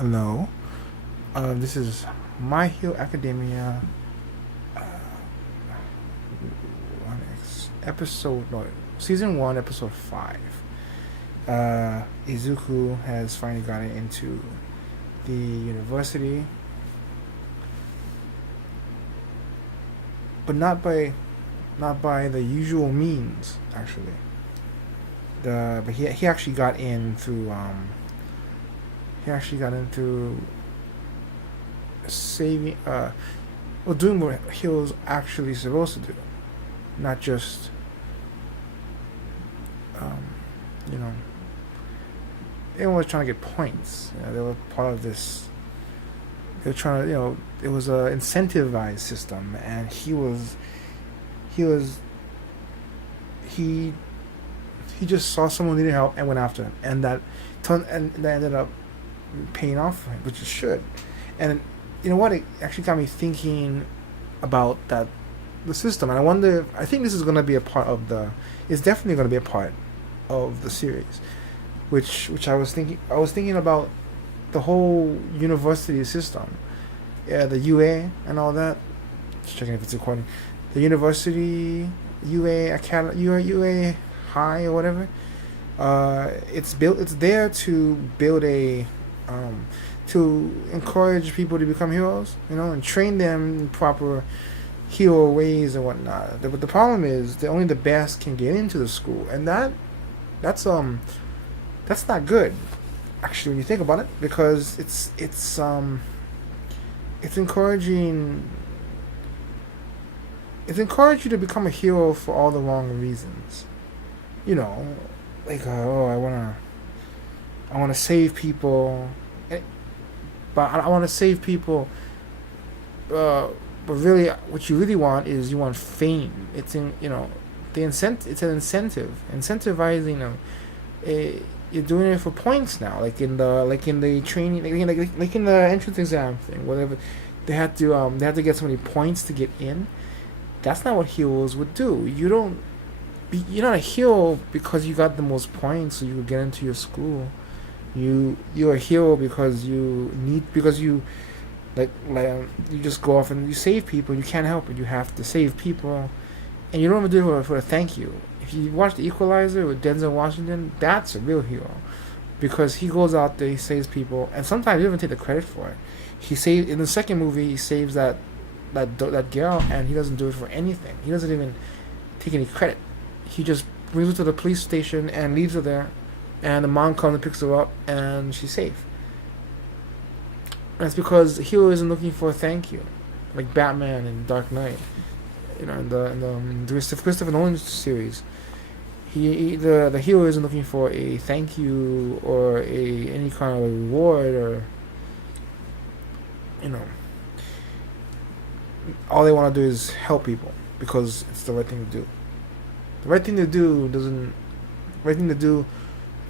Hello. This is My Hero Academia uh, episode, no, season 1, episode 5. Izuku has finally gotten into the university, but not by the usual means. Actually, but he actually got in through he actually got into saving well, doing what he was actually supposed to do, not just um, you know everyone was trying to get points. They were part of this. They were trying to, it was a incentivized system, and he was, he, he just saw someone needing help and went after him, and that ended up paying off for him, which it should. And you know what? It actually got me thinking about the system, and I think this is going to be a part of the. It's definitely going to be a part of the series, which I was thinking about the whole university system, yeah, the UA and all that. Just checking if it's recording. The university UA academy, UA high or whatever. It's built. It's there to build um, to encourage people to become heroes, and train them in proper hero ways and whatnot. But the problem is that only the best can get into the school, and that's not good, actually, when you think about it, because it's encouraging it's encouraged you to become a hero for all the wrong reasons. You know, like I wanna save people, eh, but I wanna save people. But really, what you really want is you want fame. It's in the incentive. It's an incentivizing them. uh, you're doing it for points now, like in the training, like in the entrance exam thing, whatever. They had to get so many points to get in. That's not what heroes would do. You're not a hero because you got the most points, so you would get into your school. You're a hero because you you just go off and you save people. You can't help it. You have to save people, and you don't even do it for a thank you. If you watch The Equalizer with Denzel Washington, that's a real hero, because he goes out there, he saves people, and sometimes he doesn't take the credit for it. He saved in the second movie. He saves that girl, and he doesn't do it for anything. He doesn't even take any credit. He just brings her to the police station and leaves her there, and the mom comes and picks her up, and she's safe. And it's because the hero isn't looking for a thank you, like Batman and Dark Knight. In the Christopher Nolan series, the hero isn't looking for a thank you or a any kind of reward, or you know all they want to do is help people because it's the right thing to do. The right thing to do doesn't right thing to do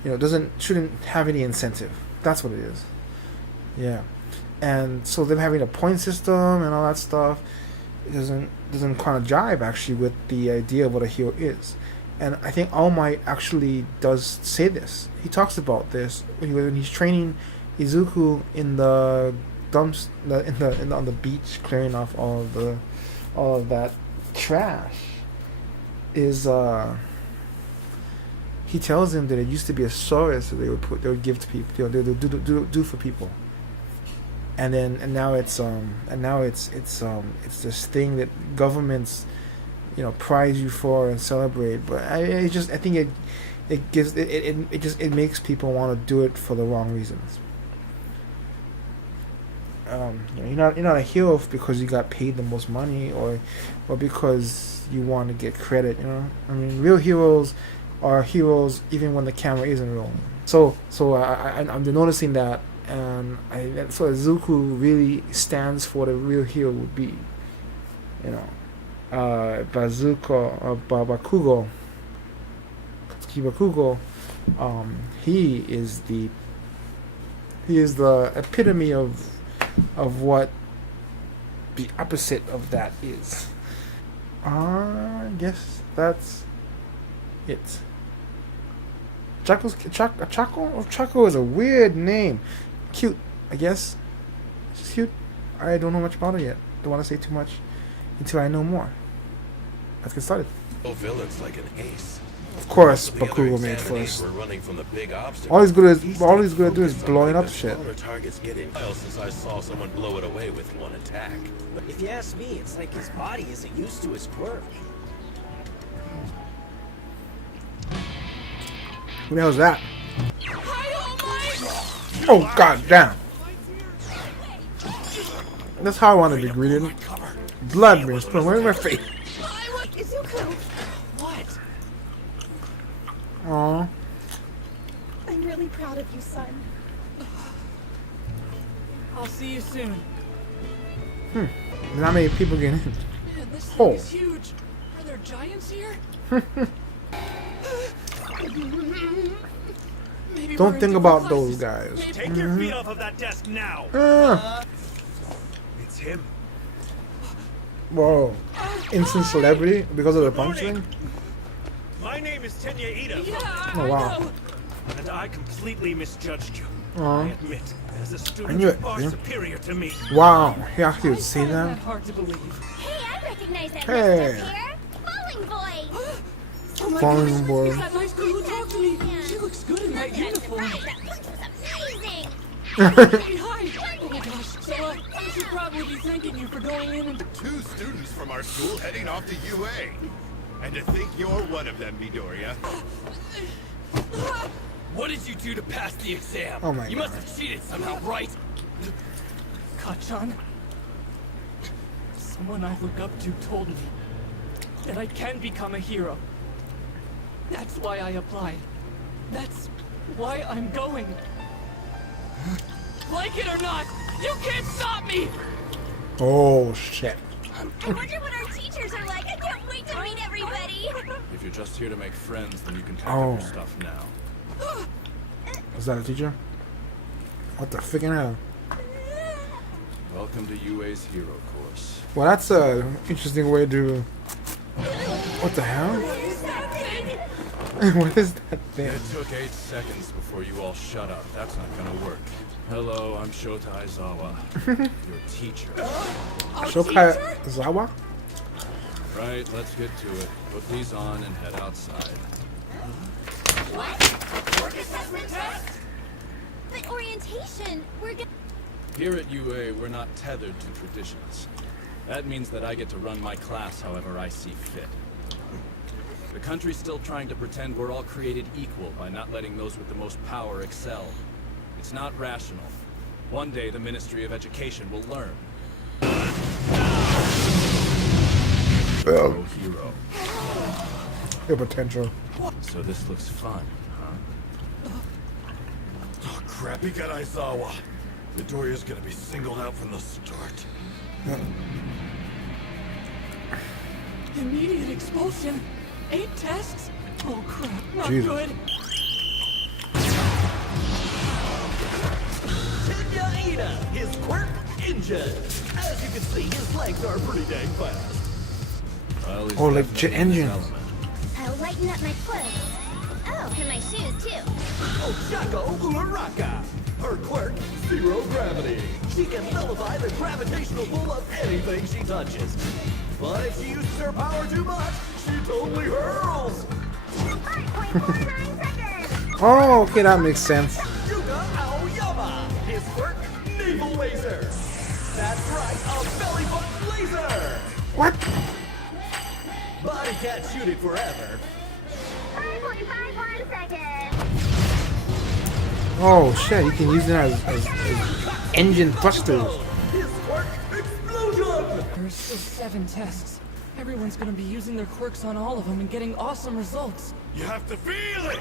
doesn't shouldn't have any incentive. That's what it is. Yeah. And so them having a point system and all that stuff, it doesn't kind of jive actually with the idea of what a hero is. And I think All Might actually does say this. He talks about this when he's training Izuku in the dumps on the beach, clearing off all of that trash. Is He tells him that it used to be a service that they would give to people, they would do for people, and now it's this thing that governments prize you for and celebrate. But I think it makes people want to do it for the wrong reasons. You're not a hero because you got paid the most money, or because you want to get credit. I mean, real heroes are heroes even when the camera isn't rolling. I'm noticing that, and so Izuku really stands for what a real hero would be. You know, Bakugo, Katsuki Bakugo. He is the epitome of what the opposite of that is. I guess that's it. Chaco is a weird name. Cute. I guess she's cute. I don't know much about her yet. Don't want to say too much until I know more. Let's get started. Oh, villains like an ace. Of course, The other Bakugo made examinees first. were running from the big obstacle. All he's good at, He all he's good at stayed doing is focused on blowing letting up the shit. smaller targets get in. Well, since I saw someone blow it away with one attack. If you ask me, it's like his body isn't used to his quirk. Who the hell's that? Oh god damn! That's how I want to be greeted. Blood being spilled right in my face. Izuku, What? Aww. I'm really proud of you, son. I'll see you soon. Not many people get in. Man, this thing Oh. is huge. Are there giants here? Maybe we're Don't in think different about those places. guys. Maybe- Take your feet off of that desk now. It's him. Whoa. Instant celebrity because of the punch thing? My name is Tenya Ida, Yeah, Oh, wow. I know. and I completely misjudged you. Aw. I admit, as a student, knew you're it, far yeah. superior to me. Wow. He actually would I say find that? that hard to believe. Hey, I recognize that Hey. hey. Here. Falling Boy. Oh my Falling goodness, boy. Is that nice girl who talked to me? She looks good in that uniform. Surprise, that punch was amazing. Hey, hi. Oh my gosh. So, I should probably be thanking you for going in and... Two students from our school heading off to UA. And to think you're one of them, Midoriya. What did you do to pass the exam? Oh my You God. must have cheated somehow, right? Kachan? Someone I look up to told me that I can become a hero. That's why I applied. That's why I'm going. Like it or not, you can't stop me! Oh shit. I wonder what our teachers are like. I can't wait to meet everybody. If you're just here to make friends, then you can take Oh. up your stuff now. Was that a teacher? What the freaking hell? Welcome to UA's hero course. Well, that's a interesting way to. What the hell? What is that thing? It took 8 seconds before you all shut up. That's not gonna work. Hello, I'm Shota Aizawa, your teacher. Shokai Zawa? Right, let's get to it. Put these on and head outside. What? Work assessment test? But orientation, we're gonna... Here at UA, we're not tethered to traditions. That means that I get to run my class however I see fit. The country's still trying to pretend we're all created equal by not letting those with the most power excel. It's not rational. One day the Ministry of Education will learn. Oh, hero. Your potential. So this looks fun, huh? Oh, crap, he got Aizawa. Midoriya's gonna be singled out from the start. Immediate expulsion? 8 tests? Oh crap, not Jesus. good. Tenya Ida, his quirk injured. As you can see, his legs are pretty dang fast. Well, he's Oh, like definitely jet in his engines. element. I'll lighten up my clothes. Oh, and my shoes, too. Oh, Shako Uraraka. Her quirk, zero gravity. She can nullify the gravitational pull of anything she touches. But if she uses her power too much, she totally hurls. 5.49 seconds. Oh, okay, that makes sense. Yuga Aoyama. His quirk, naval laser. That's right, a belly button laser. What? But he can't shoot it forever. 5.51 seconds. Oh shit, you can use it as engine thrusters. His quirk, explosion. There's still 7 tests. Everyone's gonna be using their quirks on all of them and getting awesome results. You have to feel it!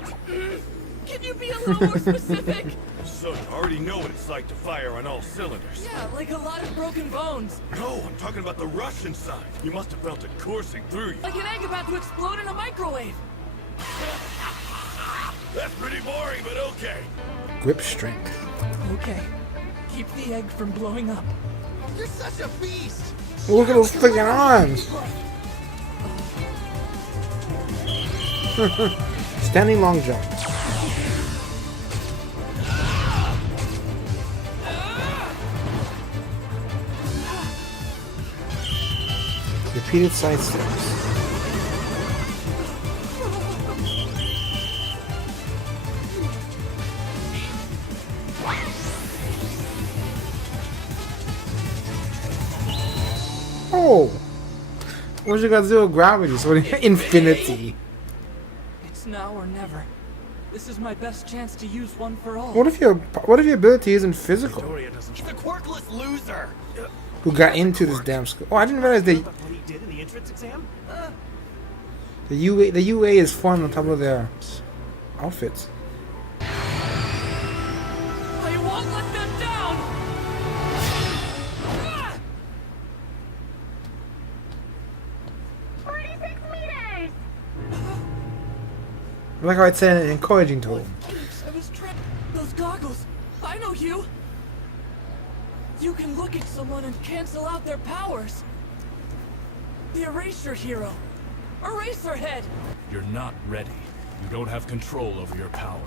Can you be a little more specific? So you already know what it's like to fire on all cylinders. Yeah, like a lot of broken bones. No, I'm talking about the Russian side. You must have felt it coursing through you. Like an egg about to explode in a microwave. That's pretty boring, but okay. Grip strength. Okay. Keep the egg from blowing up. You're such a beast. Look at those freaking arms. Standing long jump. repeated side steps. Oh! What's you got zero gravity? So infinity. It's now or never. This is my best chance to use one for all. What if your ability isn't physical? Midoriya doesn't. He's a quirkless loser. Who got into this damn school? Oh, I didn't realize What he did in the entrance exam? the UA is formed on top of their outfits. I won't let them down! Ah! 46 meters! I like how it's an encouraging tool. I was trapped. Those goggles. I know you. You can look at someone and cancel out their powers. The Eraser Hero. Eraserhead. You're not ready. You don't have control over your power.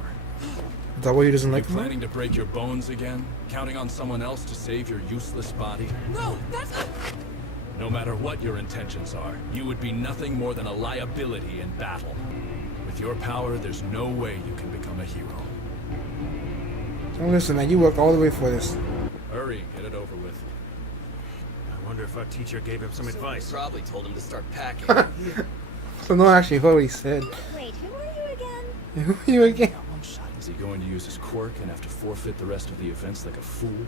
Is that why he doesn't You like me? planning to break your bones again? Counting on someone else to save your useless body? No, that's not. No matter what your intentions are, you would be nothing more than a liability in battle. With your power, there's no way you can become a hero. Don't listen, man. You worked all the way for this. Hurry, get it over with. I wonder if our teacher gave him some advice. Probably told him to start packing. So no, actually, what he said. Wait, who are you again? Who are you again? One shot. Is he going to use his quirk and have to forfeit the rest of the events like a fool?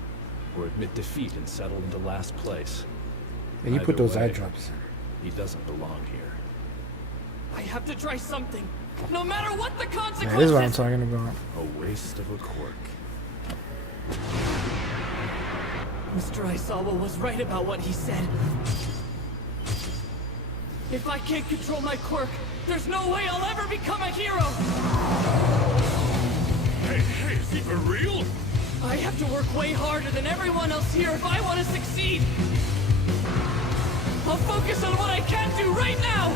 Or admit defeat and settle into last place? Yeah, you put Either those eye way, drops. He doesn't belong here. I have to try something. No matter what the consequences. Yeah, this is what I'm talking about. A waste of a quirk. Mr. Aizawa was right about what he said. If I can't control my quirk, there's no way I'll ever become a hero! Hey, is he for real? I have to work way harder than everyone else here if I want to succeed! I'll focus on what I can do right now!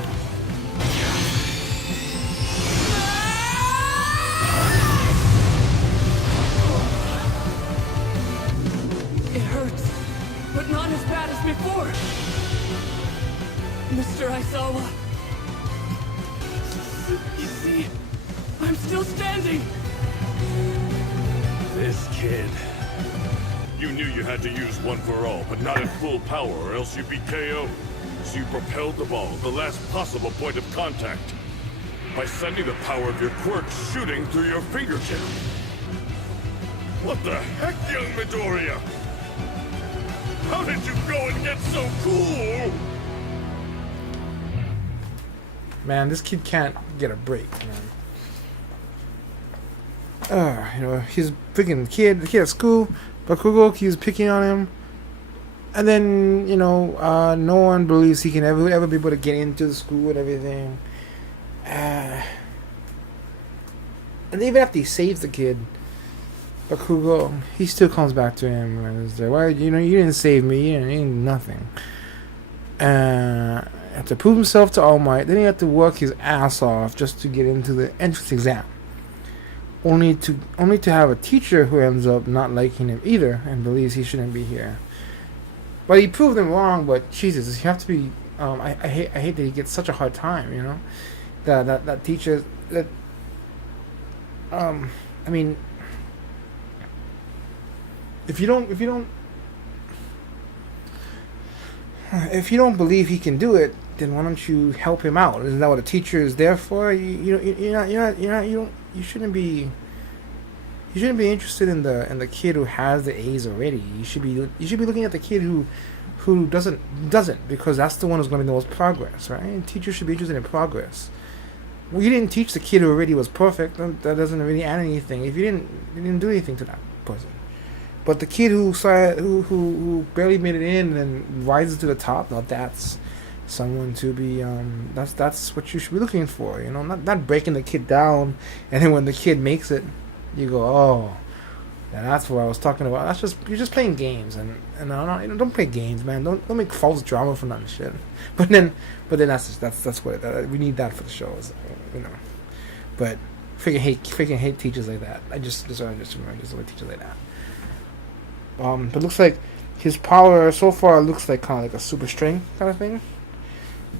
It hurts, but not as bad as before. Mr. Aizawa. You see, I'm still standing. This kid. You knew you had to use one for all, but not at full power or else you'd be KO. So you propelled the ball the last possible point of contact by sending the power of your quirk shooting through your fingertip. What the heck, young Midoriya? How did you go and get so cool? Man, this kid can't get a break, man. You know, he's freaking the kid at school. Bakugo keeps picking on him. And then, you know, no one believes he can ever be able to get into the school and everything. And even after he saves the kid, Bakugo, he still comes back to him and is like, "Why, you know, you didn't save me, you didn't nothing." Had to prove himself to All Might. Then he had to work his ass off just to get into the entrance exam. Only to have a teacher who ends up not liking him either and believes he shouldn't be here. But he proved him wrong. But Jesus, you have to be. I hate that he gets such a hard time. You know, that teacher. That. I mean, if you don't believe he can do it, then why don't you help him out? Isn't that what a teacher is there for? You shouldn't be interested in the kid who has the A's already. You should be looking at the kid who doesn't, because that's the one who's going to be the most progress, right? Teachers should be interested in progress. Well, you didn't teach the kid who already was perfect. That doesn't really add anything. If you didn't do anything to that person. But the kid who barely made it in and rises to the top, now that's someone to be that's what you should be looking for, you know, not breaking the kid down, and then when the kid makes it, you go, oh, yeah, that's what I was talking about. You're just playing games, and don't play games, man. Don't make false drama for nothing, shit. But then that's what we need that for the shows, you know. But freaking hate teachers like that. I just want teachers like that. But looks like his power so far looks like kind of like a super strength kind of thing.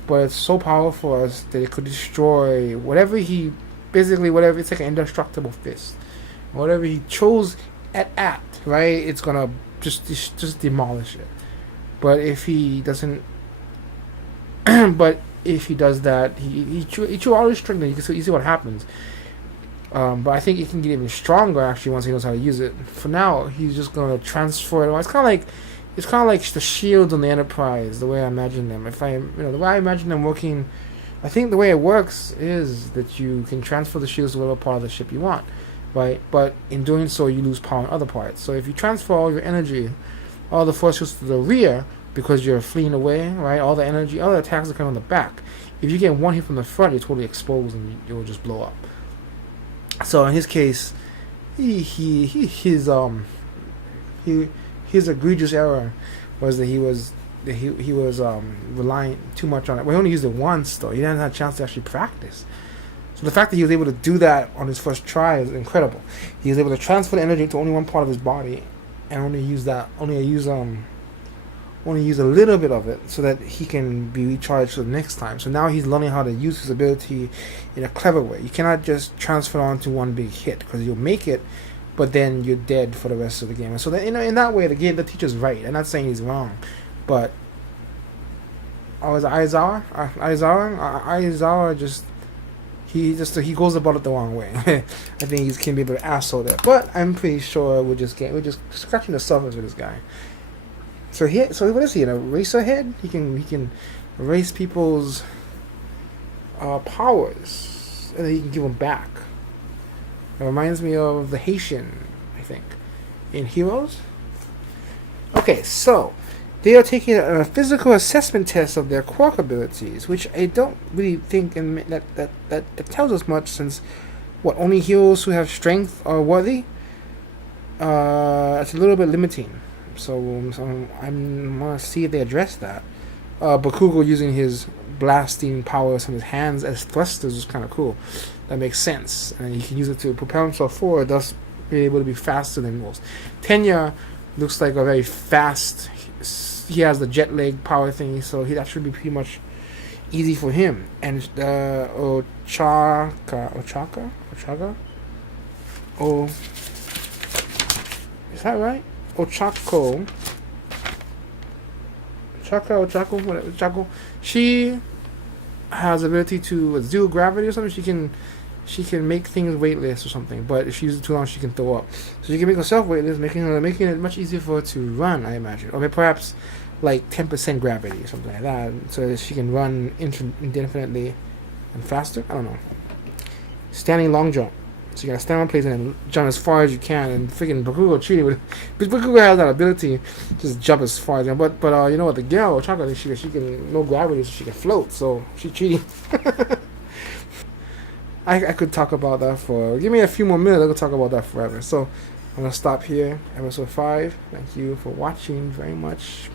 but it's so powerful as that it could destroy whatever he, basically whatever. It's like an indestructible fist. Whatever he chose at right, it's gonna just demolish it. But if he doesn't, but if he does that, he chew all his strength. You see what happens. But I think it can get even stronger actually once he knows how to use it. For now, he's just gonna transfer it. It's kind of like the shields on the Enterprise, the way I imagine them. The way I imagine them working, I think the way it works is that you can transfer the shields to whatever part of the ship you want, right? But in doing so, you lose power in other parts. So if you transfer all your energy, all the force shields to the rear because you're fleeing away, right? All the energy, all the attacks are coming on the back. If you get one hit from the front, you're totally exposed and it will just blow up. So in his case, his egregious error was that he was relying too much on it. Well, he only used it once though. He didn't have a chance to actually practice. So the fact that he was able to do that on his first try is incredible. He was able to transfer the energy to only one part of his body and only use a little bit of it so that he can be recharged for the next time. So now he's learning how to use his ability in a clever way. You cannot just transfer on to one big hit because you'll make it, but then you're dead for the rest of the game. And so that, in that way, the teacher's right. I'm not saying he's wrong, but was it Aizawa just he goes about it the wrong way. I think he can be a bit of an asshole there, but I'm pretty sure we're just scratching the surface with this guy. So what is he? An eraser head? He can erase people's powers, and then he can give them back. It reminds me of the Haitian, I think, in Heroes. Okay, so they are taking a physical assessment test of their Quark abilities, which I don't really think that tells us much, since only heroes who have strength are worthy. It's a little bit limiting. So I'm gonna see if they address that. Bakugo using his blasting powers from his hands as thrusters is kind of cool. That makes sense, and he can use it to propel himself forward, thus being able to be faster than most. Tenya looks like a very fast. He has the jet lag power thingy, so that should be pretty much easy for him. And Ochaka. Oh, is that right? Ochako, whatever. She has ability to zero gravity or something. She can make things weightless or something. But if she uses it too long, she can throw up. So she can make herself weightless, making it much easier for her to run, I imagine. Or perhaps like 10% gravity or something like that, so that she can run indefinitely and faster. I don't know. Standing long jump. So you gotta stand on place and then jump as far as you can, and freaking Bakugo cheating with it. But Bakugo has that ability to just jump as far as you can. But you know what, the girl Chaka, she can no gravity, so she can float, so she's cheating. I could talk about that give me a few more minutes, I could talk about that forever. So I'm gonna stop here, episode 5. Thank you for watching very much.